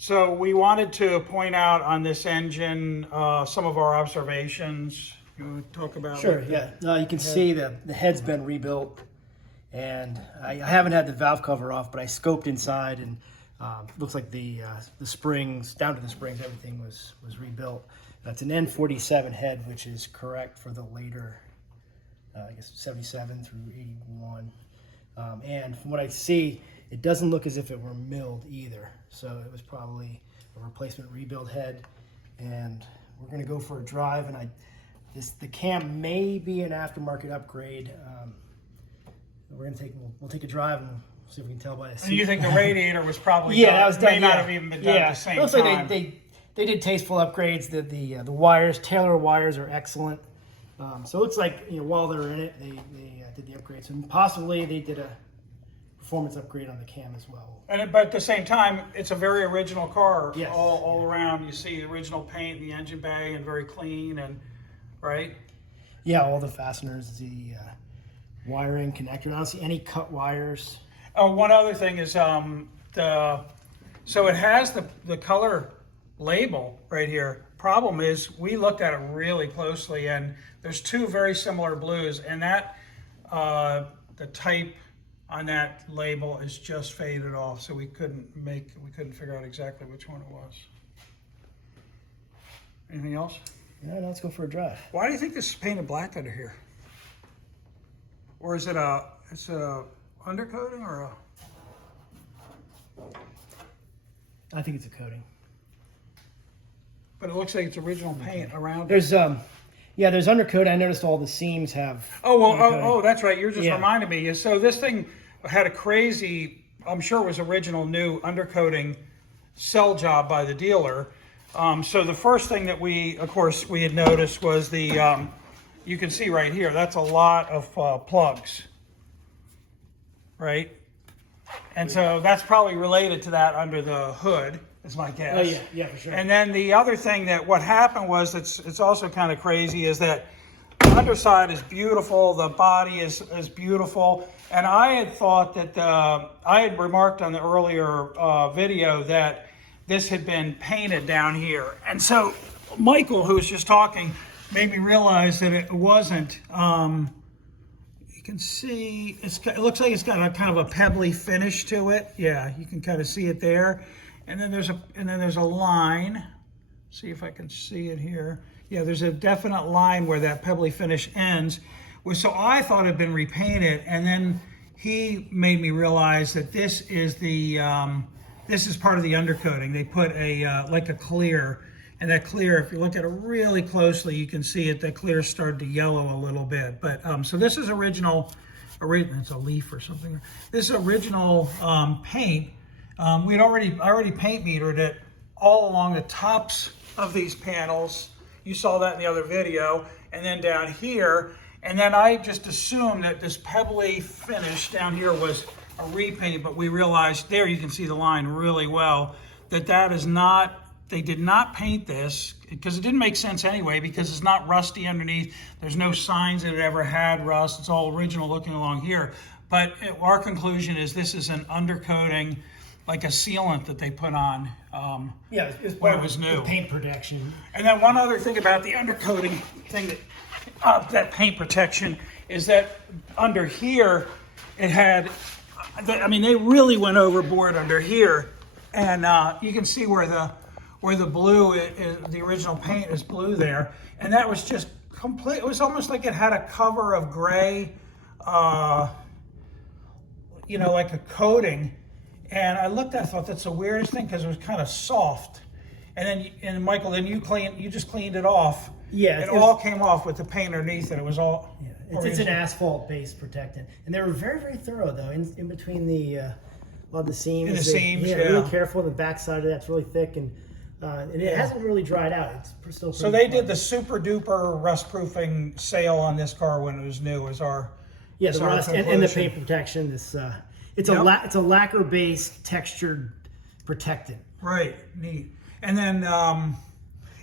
So we wanted to point out on this engine some of our observations. You want to talk about? Sure, yeah. You can see the head's been rebuilt, and I haven't had the valve cover off, but I scoped inside, and looks like the springs, down to the springs, everything was rebuilt. It's an N47 head, which is correct for the later, I guess 77 through 81. And from what I see, it doesn't look as if it were milled either. So it was probably a replacement rebuild head, and we're going to go for a drive. And the cam may be an aftermarket upgrade. We'll take a drive and see if we can tell by the seat. And you think the radiator was probably yeah, done, that was done. may not have even been done at the same it looks time. like they did tasteful upgrades. The wires, Taylor wires, are excellent. So it looks like while they were in it, they did the upgrades, and possibly they did a performance upgrade on the cam as well. But at the same time, it's a very original car. Yes. All around. You see the original paint, the engine bay, and very clean, and right. Yeah, all the fasteners, the wiring connector. I don't see any cut wires. Oh, one other thing is so it has the color label right here. Problem is, we looked at it really closely, and there's two very similar blues, and that the type on that label is just faded off, so we couldn't figure out exactly which one it was. Anything else? Yeah, let's go for a drive. Why do you think this is painted black under here? Or is it it's a undercoating or a? I think it's a coating. But it looks like it's original paint around it. There's there's undercoat. I noticed all the seams have. Oh well, undercoating. that's right. You're just Yeah. reminding me. So this thing had a crazy, I'm sure it was original new undercoating cell job by the dealer. So the first thing that we had noticed was the, you can see right here, that's a lot of plugs, right? And so that's probably related to that under the hood, is my guess. Oh yeah, for sure. And then the other thing what happened was, it's also kind of crazy, is that the underside is beautiful, the body is beautiful, and I had thought that I had remarked on the earlier video that this had been painted down here, and so Michael, who was just talking, made me realize that it wasn't. You can see it looks like it's got a kind of a pebbly finish to it. Yeah, you can kind of see it there. And then there's a line. See if I can see it here. Yeah, there's a definite line where that pebbly finish ends. So I thought it had been repainted, and then he made me realize that this is this is part of the undercoating. They put like a clear, and that clear, if you look at it really closely, you can see it. That clear started to yellow a little bit. But so this is original. It's a leaf or something. This is original paint. I already paint metered it all along the tops of these panels. You saw that in the other video, and then down here. And then I just assumed that this pebbly finish down here was a repaint, but we realized there, you can see the line really well, that is not, they did not paint this, because it didn't make sense anyway, because it's not rusty underneath. There's no signs that it ever had rust. It's all original looking along here. But our conclusion is this is an undercoating, like a sealant that they put on when it was new. Paint protection. And then one other thing about the undercoating thing, that paint protection, is that under here it had, they really went overboard under here, and you can see where the blue the original paint is blue there, and that was just complete. It was almost like it had a cover of gray, like a coating. And I looked at it, I thought that's the weirdest thing, because it was kind of soft. And then, Michael, you just cleaned it off. Yeah. It all came off with the paint underneath it. It was all... Yeah, it's an asphalt-based protectant. And they were very, very thorough, though, in between a lot of the seams. In the seams, yeah. Really careful. The backside of that's really thick, and it hasn't really dried out. It's still pretty So they fun. did the super-duper rust-proofing sale on this car when it was new, was our... Yeah, the rust and the paint protection. It's a lacquer-based textured protectant. Right, neat. And then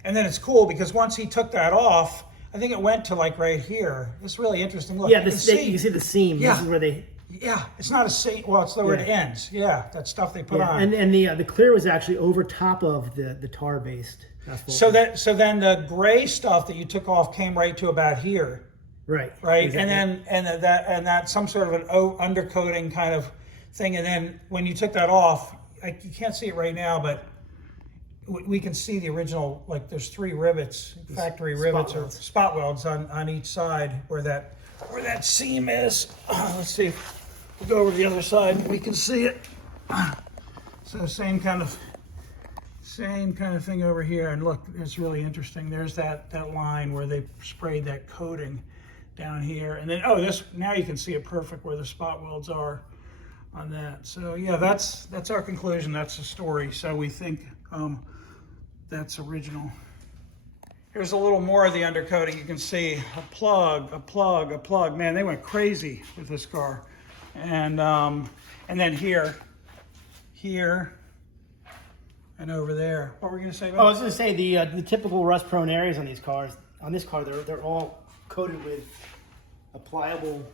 it's cool, because once he took that off, I think it went to like right here. It's really interesting. Look, Yeah, you can you can see the seam. Yeah. This is where they Yeah, it's not a seat. Well, it's where it ends. Yeah, that stuff they put on. And the clear was actually over top of the tar based asphalt. So then the gray stuff that you took off came right to about here. Right. Exactly. And that some sort of an undercoating kind of thing. And then when you took that off, you can't see it right now, but we can see the original. Like there's 3 rivets, factory rivets or spot welds on each side where that seam is. Let's see. We'll go over to the other side and we can see it. So same kind of thing over here. And look, it's really interesting. There's that line where they sprayed that coating down here. And then, now you can see it perfect where the spot welds are on that. So yeah, that's our conclusion. That's the story. So we think that's original. Here's a little more of the undercoating. You can see a plug. Man, they went crazy with this car. And then here, and over there. What were we going to say about I was going to say the typical rust-prone areas on these cars. On this car, they're all coated with a pliable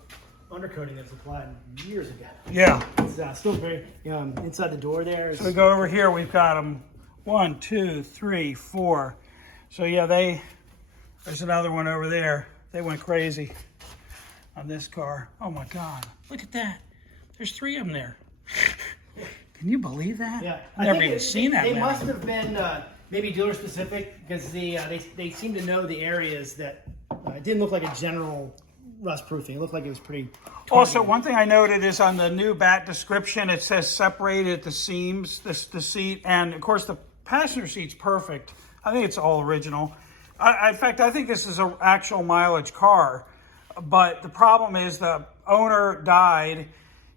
undercoating that's applied years ago. Yeah. It's still very inside the door there. So we go over here. We've got them 1, 2, 3, 4. So yeah, there's another one over there. They went crazy on this car. Oh my God, look at that. There's 3 of them there. Can you believe that? Yeah, I've never even seen that. They must have been maybe dealer specific because they seem to know the areas that it didn't look like a general rust proofing. It looked like it was pretty targeted. Also, one thing I noted is on the new bat description, it says separated at the seams, the seat, and of course the passenger seat's perfect. I think it's all original. In fact, I think this is an actual mileage car, but the problem is the owner died.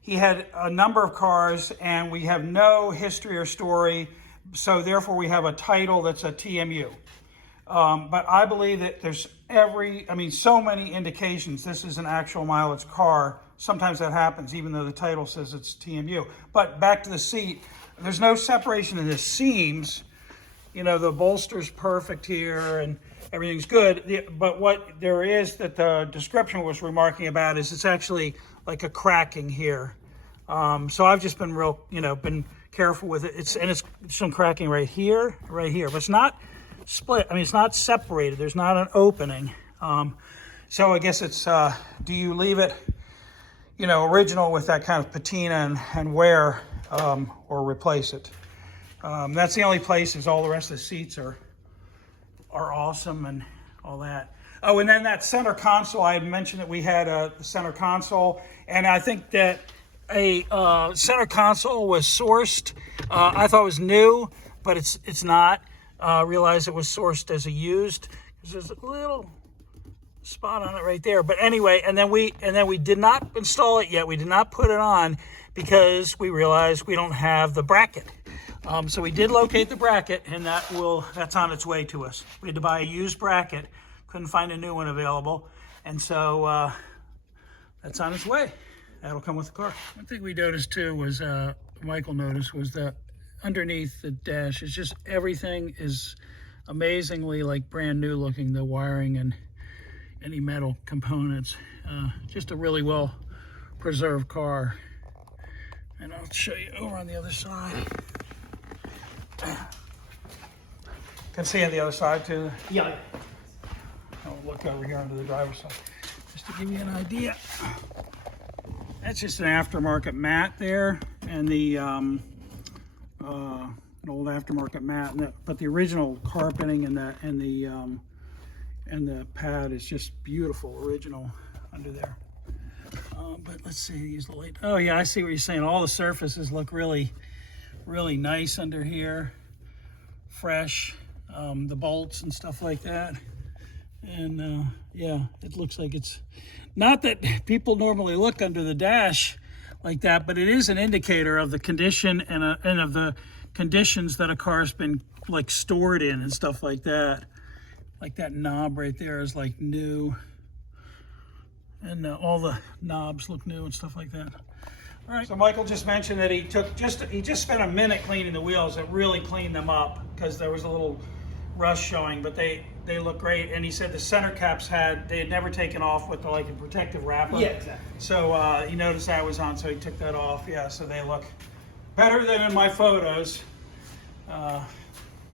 He had a number of cars, and we have no history or story, so therefore we have a title that's a TMU. But I believe that there's so many indications this is an actual mileage car. Sometimes that happens, even though the title says it's TMU. But back to the seat, there's no separation in the seams. The bolster's perfect here, and everything's good. But what there is that the description was remarking about is it's actually like a cracking here. So I've just been been careful with it. It's some cracking right here, but it's not split. It's not separated. There's not an opening. So I guess it's, do you leave it, original with that kind of patina and wear, or replace it? That's the only places. All the rest of the seats are awesome and all that. Oh, and then that center console, I had mentioned that we had the center console, and I think that a center console was sourced. I thought it was new, but it's not. Realized it was sourced as a used, because there's a little spot on it right there. But anyway, and then we did not install it yet. We did not put it on because we realized we don't have the bracket. So we did locate the bracket, and that's on its way to us. We had to buy a used bracket. Couldn't find a new one available, and so that's on its way. That'll come with the car. One thing we noticed too was, Michael noticed, was that underneath the dash is just everything is amazingly like brand new looking. The wiring and any metal components, just a really well preserved car. And I'll show you over on the other side. Can see on the other side too. Yeah. I'll look over here onto the driver's side, just to give you an idea. That's just an aftermarket mat there, and the an old aftermarket mat. But the original carpeting and the pad is just beautiful, original under there. But let's see, use the light. Oh yeah, I see what you're saying. All the surfaces look really, really nice under here, fresh. The bolts and stuff like that. And yeah, it looks like it's not that people normally look under the dash like that, but it is an indicator of the condition and of the conditions that a car's been like stored in and stuff like that. Like that knob right there is like new, and all the knobs look new and stuff like that. All right. So Michael just mentioned that he just spent a minute cleaning the wheels. It really cleaned them up because there was a little rust showing, but they look great. And he said the center caps they had never taken off with like a protective wrapper. Yeah, exactly. So he noticed that was on, so he took that off. Yeah, so they look better than in my photos.